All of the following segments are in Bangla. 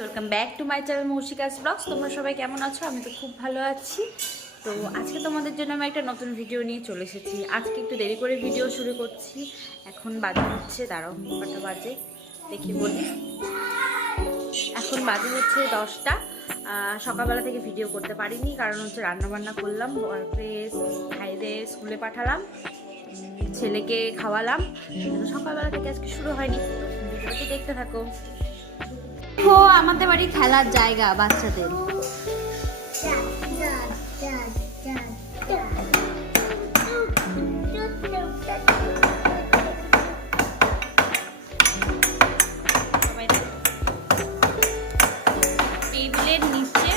Welcome back to my channel Moushika's vlogs. তোমরা সবাই কেমন আছো? আমি তো খুব ভালো আছি। তো আজকে তোমাদের জন্য আমি একটা নতুন ভিডিও নিয়ে চলে এসেছি। আজকে একটু দেরি করে ভিডিও শুরু করছি। এখন বাজে হচ্ছে, দাঁড়াও কটা বাজে দেখি বলি। এখন বাজে হচ্ছে 10টা। সকালবেলা থেকে ভিডিও করতে পারিনি, কারণ হচ্ছে রান্নাবান্না করলাম, ভাইদের স্কুলে পাঠালাম, ছেলেকে খাওয়ালাম। সকালবেলা থেকে আজকে শুরু হয়নি। ভিডিওটি দেখতে থাকো। ও আমাদের বাড়ি খেলার জায়গা বাচ্চাদের। টেবিলের নিচে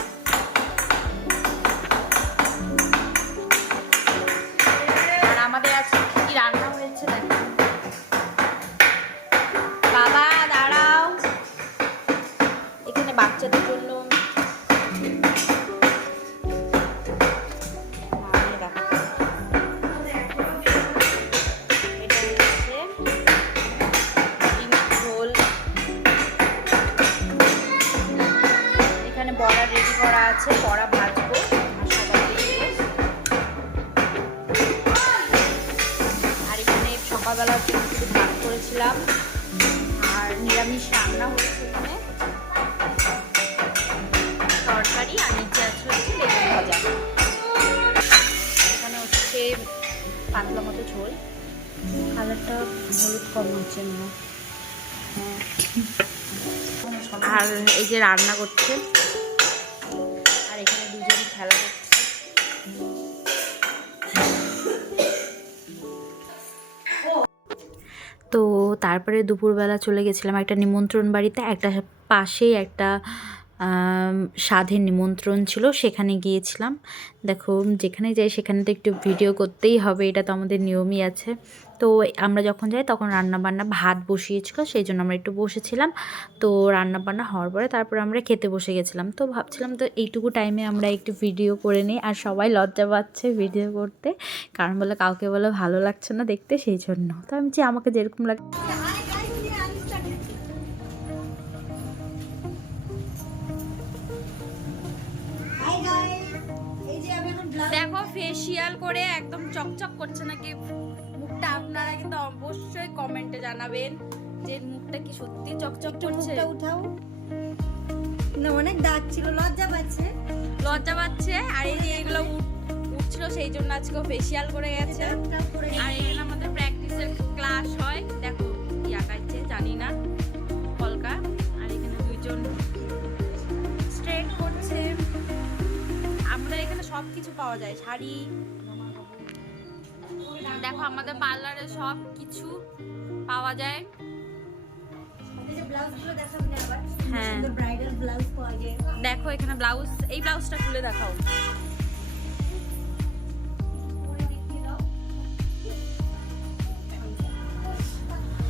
আর আমাদের আজকে কি রান্না হয়েছে দেখো। বাবা দাঁড়াও, এখানে বাচ্চাদের জন্য এখানে বড়া রেডি করা আছে, বড়া ভাজবো আর এখানে সকালবেলা ভাত করেছিলাম আর নিরামিষ রান্না হয়েছে। এখানে তরকারি আর নিচে আছে হচ্ছে বেগুন ভাজা। এখানে হচ্ছে পাতলা মতো ঝোল, কালারটা হলুদ কম হচ্ছে না। আর এই যে রান্না করছে আর এখানে দুজন খেলা করছে। তো তারপরে দুপুরবেলা চলে গেছিলাম একটা নিমন্ত্রণ বাড়িতে, একটা পাশেই একটা সাধের নিমন্ত্রণ ছিল, সেখানে গিয়েছিলাম। দেখো যেখানে যাই সেখানে তো একটু ভিডিও করতেই হবে, এটা তো আমাদের নিয়মই আছে। তো আমরা যখন যাই তখন রান্নাবান্না ভাত বসিয়েছিল, সেই জন্য আমরা একটু বসেছিলাম। তো রান্নাবান্না হওয়ার পরে তারপরে আমরা খেতে বসে গেছিলাম। তো ভাবছিলাম তো এইটুকু টাইমে আমরা একটু ভিডিও করে নিই, আর সবাই লজ্জা পাচ্ছে ভিডিও করতে, কারণ বলে কাউকে বলে ভালো লাগছে না দেখতে, সেই জন্য। তো আমি যে আমাকে যেরকম লাগে। দেখো ফেসিয়াল করে একদম চকচক করছে নাকি মুখটা, আপনারা কিন্তু অবশ্যই কমেন্টে জানাবেন যে মুখটা কি সত্যি চকচক করছে। উঠাও না, অনেক দাগ ছিল, লজ্জা পাচ্ছে আর এই যে এগুলো উঠছিল, সেই জন্য আজকে ফেসিয়াল করে গেছে। আর এখানে আমাদের প্র্যাকটিসের ক্লাস হয়, দেখো কি আঁকাইছে জানি না কলকা। আর এখানে দুইজন স্ট্রেট করছে। আমাদের এখানে সব কিছু পাওয়া যায়, শাড়ি, দেখো আমাদের পার্লারে সব কিছু পাওয়া যায়। হ্যাঁ দেখো এখানে ব্লাউজ, এই ব্লাউজটা খুলে দেখাও।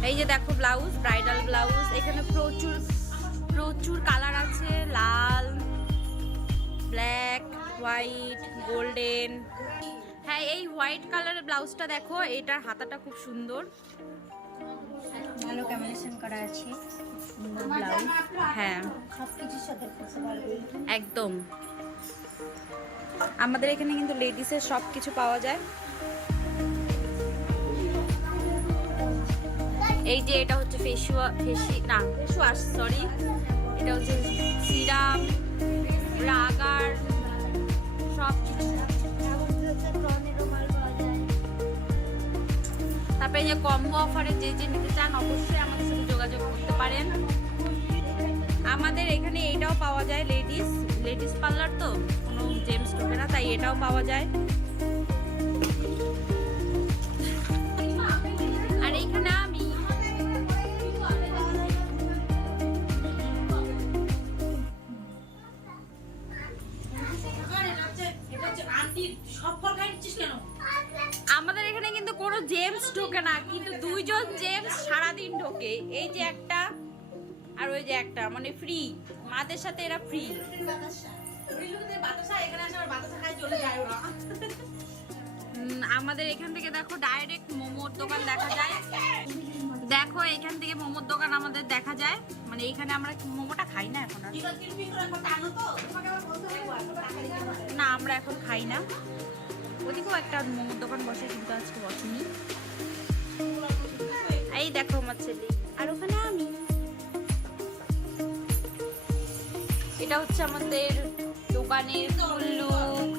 এই যে দেখো ব্লাউজ, ব্রাইডাল ব্লাউজ। এখানে প্রচুর প্রচুর কালার আছে, লাল, ব্ল্যাক, হোয়াইট, গোল্ডেন। হ্যাঁ এই হোয়াইট কালারের ব্লাউজটা দেখো, এটার হাতাটা খুব সুন্দর, ভালো কম্বিনেশন করা আছে। ব্লাউজ হ্যাঁ সবকিছুর সাথে একদম। আমাদের এখানে কিন্তু লেডিসের সব কিছু পাওয়া যায়। এই যে এটা হচ্ছে ফেসওয়াশ সরি, এটা হচ্ছে সিরাম, রাগার, সব কিছু। তারপরে যে কম্বো অফারে যে যে নিতে চান অবশ্যই আমাদের সাথে যোগাযোগ করতে পারেন। আমাদের এখানে এটাও পাওয়া যায়, লেডিস পার্লার তো কোনো জেমস ঢোকে না, তাই এটাও পাওয়া যায়। আর এইখানে আমি আমাদের এখানে কিন্তু কোনো জেমস ঢোকে না, কিন্তু দুইজন জেমস সারাদিন ঢোকে। এই যে একটা আর ওই যে একটা, মানে ফ্রি, মাদের সাথে এরা ফ্রি। আমাদের এখান থেকে দেখো ডাইরেক্ট মোমোর দোকান দেখা যায়। দেখো এখান থেকে মোমোর দোকান আমাদের দেখা যায়, মানে এইখানে আমরা মোমোটা খাই না এখন আর। না আমরা এখন খাই না। ওদিকেও একটা মোমোর দোকান বসে, কিন্তু আজকে বসেনি। এই দেখো আমার ছেলে, আর ওখানে আমি। এটা হচ্ছে আমাদের দোকানের ফুল লুক।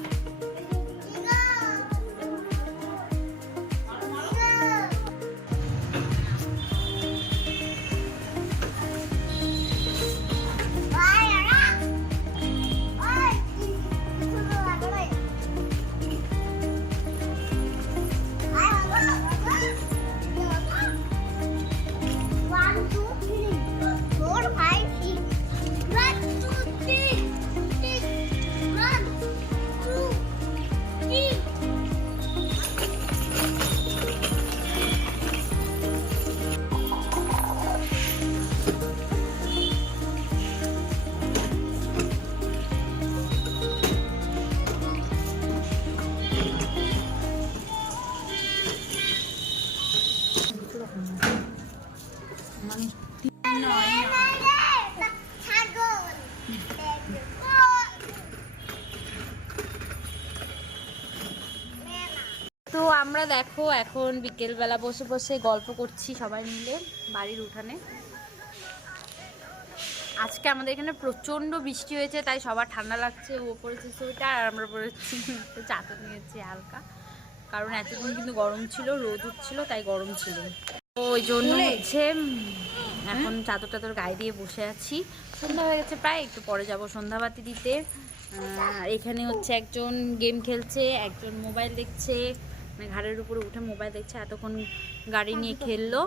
তো আমরা দেখো এখন বিকেলবেলা বসে বসে গল্প করছি সবাই মিলে বাড়ির উঠানে। আজকে আমাদের এখানে প্রচণ্ড বৃষ্টি হয়েছে, তাই সবার ঠান্ডা লাগছে। ও পড়েছে সোয়েটার আর আমরা পড়েছি চাদর নিয়েছি হালকা, কারণ এতদিন কিন্তু গরম ছিল, রোদ উঠছিল, তাই গরম ছিল। তো ওই জন্য হচ্ছে এখন চাদর টাদর গায়ে দিয়ে বসে আছি। সন্ধ্যা হয়ে গেছে প্রায়, একটু পরে যাব সন্ধ্যাবাতি দিতে। আর এখানে হচ্ছে একজন গেম খেলছে, একজন মোবাইল দেখছে, মানে ঘাড়ের উপরে উঠে মোবাইল দেখছে। এতক্ষণ গাড়ি নিয়ে খেললো।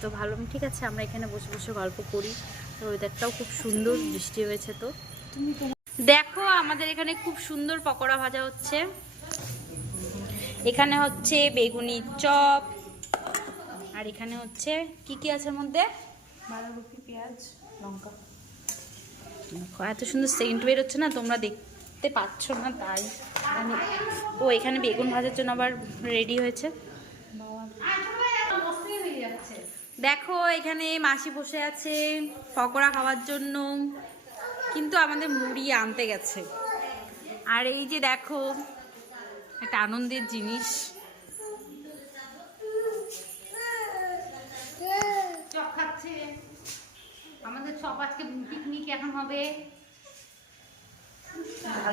তো ভালো, ঠিক আছে আমরা এখানে বসে বসে গল্প করি। তো ওয়েদারটাও খুব সুন্দর, বৃষ্টি হয়েছে। তো দেখো আমাদের এখানে খুব সুন্দর পকোড়া ভাজা হচ্ছে। এখানে হচ্ছে বেগুনি চপ, আর এখানে হচ্ছে কি কি আছে মধ্যে, বাঁধাকপি, পেঁয়াজ, লঙ্কা। এত সুন্দর সেন্ট বের হচ্ছে না, তোমরা দেখতে পাচ্ছ না তাই। ও এখানে বেগুন ভাজার জন্য আবার রেডি হয়েছে। দেখো এখানে মাসি বসে আছে পকোড়া খাওয়ার জন্য, কিন্তু আমাদের মুড়ি আনতে গেছে। আর এই যে দেখো একটা আনন্দের জিনিস, চপ খাচ্ছে আমাদের। চপ আজকে পিকনিক এখন হবে।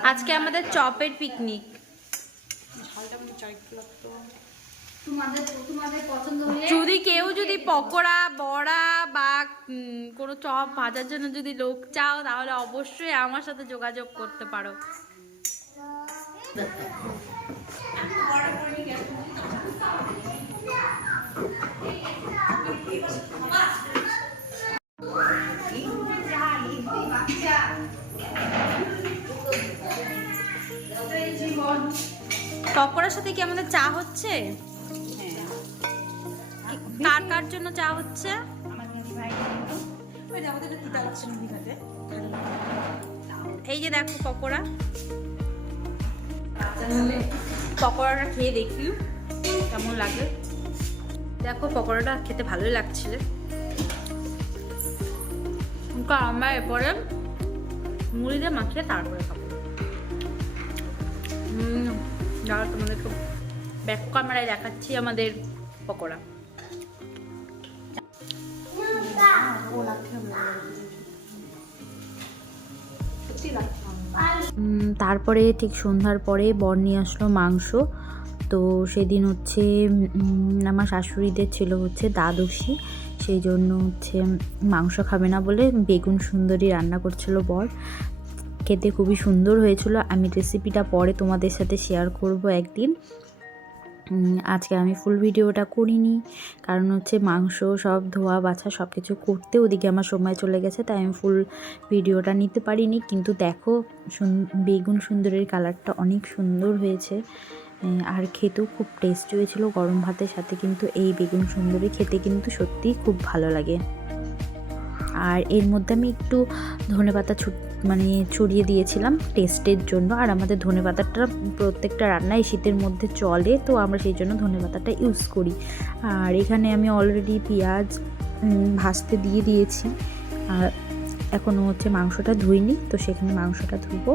আজকে আমাদের চপের পিকনিক। তোমাদের পছন্দ হলে যদি কেউ যদি পকোড়া, বড়া বা কোনো চপ ভাজার জন্য যদি লোক চাও, তাহলে অবশ্যই আমার সাথে যোগাযোগ করতে পারো। পকোড়ার সাথে কি আমাদের চা হচ্ছে? কার কার জন্য চা হচ্ছে? এই যে দেখো পকোড়া, পকোড়াটা খেয়ে দেখি কেমন লাগে। দেখো পকোড়াটা খেতে ভালোই লাগছিল, কিন্তু আমরা এরপরে মুড়ি দিয়ে মাখিয়ে তারপরে খাবো। তোমাদেরকে ব্যাক ক্যামেরায় দেখাচ্ছি আমাদের পকোড়া। তারপরে ঠিক সন্ধ্যার পরে বর নিয়ে আসলো মাংস। তো সেদিন হচ্ছে আমার শাশুড়িদের ছিল হচ্ছে দ্বাদশী, সেই জন্য হচ্ছে মাংস খাবে না বলে বেগুন সুন্দরী রান্না করছিল বর। খেতে খুবই সুন্দর হয়েছিল। আমি রেসিপিটা পরে তোমাদের সাথে শেয়ার করব একদিন। আজকে আমি ফুল ভিডিওটা করিনি, কারণ হচ্ছে মাংস সব ধোয়া বাছা সব কিছু করতে ওদিকে আমার সময় চলে গেছে, তাই আমি ফুল ভিডিওটা নিতে পারিনি। কিন্তু দেখো বেগুন সুন্দরীর কালারটা অনেক সুন্দর হয়েছে, আর খেতেও খুব টেস্টি হয়েছিল গরম ভাতের সাথে। কিন্তু এই বেগুন সুন্দরী খেতে কিন্তু সত্যিই খুব ভালো লাগে। আর এর মধ্যে আমি একটু ধনেপাতা মানে ছড়িয়ে দিয়েছিলাম টেস্টের জন্য। আর আমাদের ধনেপাতাটা প্রত্যেকটা রান্না এই শীতের মধ্যে চলে, তো আমরা সেই জন্য ধনেপাতাটা ইউজ করি। আর এখানে আমি অলরেডি পেঁয়াজ ভাজতে দিয়ে দিয়েছি, আর এখনও হচ্ছে মাংসটা ধুইনি, তো সেখানে মাংসটা ধুবো।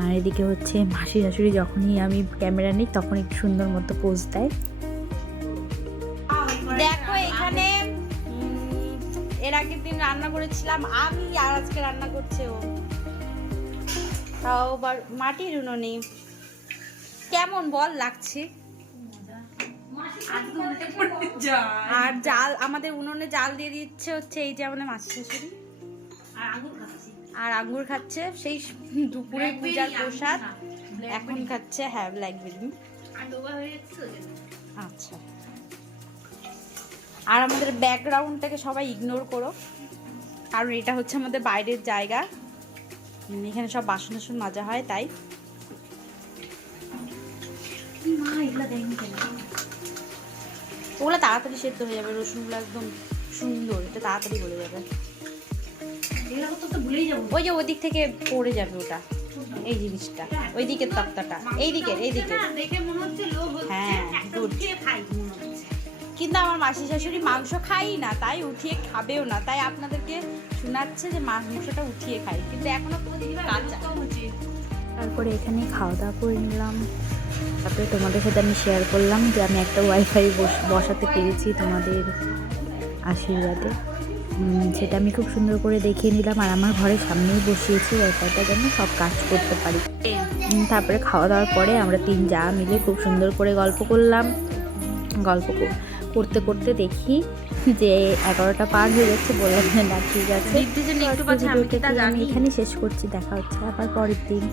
আর এদিকে হচ্ছে মাসি শাশুড়ি যখনই আমি ক্যামেরা নিই তখন একটু সুন্দর মতো পোজ দেয়। দেখো এখানে এর আগের দিন রান্না করেছিলাম আমি, আর আজকে রান্না করছে ও, তাও আবার মাটির উনুনে। কেমন বল লাগছে? আর জাল আমাদের উনুনে জাল দিয়ে দিচ্ছে হচ্ছে এই যে আমাদের মাসি শাশুড়ি, আর আঙ্গুর খাচ্ছে সেই দুপুরে পূজার প্রসাদ এখন খাচ্ছে। হ্যাঁ ব্ল্যাকবেরি। আচ্ছা, আর আমাদের ব্যাকগ্রাউন্ডটাকে সবাই ইগনোর করো, কারণ এটা হচ্ছে আমাদের বাইরের জায়গা, এখানে সব বাসন টাসন মাজা হয়, তাই। ওগুলো তাড়াতাড়ি সেদ্ধ হয়ে যাবে, রসুনগুলো একদম সুন্দর, এটা তাড়াতাড়ি গলে যাবে। ওই যে ওদিক থেকে পড়ে যাবে ওটা, এই জিনিসটা ওই দিকের তক্তাটা, এইদিকে হ্যাঁ গুড। কিন্তু আমার মাসি শাশুড়ি মাংস খাই না, তাই উঠিয়ে খাবেও না, তাই আপনাদেরকে শোনাচ্ছে যে মাংসটা উঠিয়ে খাই, কিন্তু এখনো কাঁচা। তারপরে এখানে খাওয়া দাওয়া করে নিলাম, তারপরে তোমাদের সাথে আমি শেয়ার করলাম যে আমি একটা ওয়াইফাই বসাতে পেরেছি তোমাদের আশীর্বাদে। সেটা আমি খুব সুন্দর করে দেখিয়ে নিলাম, আর আমার ঘরের সামনেই বসিয়েছি ওয়াইফাইটা যেন সব কাজ করতে পারি। তারপরে খাওয়া দাওয়ার পরে আমরা 3 যা মিলে খুব সুন্দর করে গল্প করলাম। গল্প করতে করতে দেখি যে 11টা পার হয়ে যাচ্ছে, বললাম যে না ঠিক আছে, আমি এখানেই শেষ করছি, দেখা হচ্ছে আবার পরের দিন।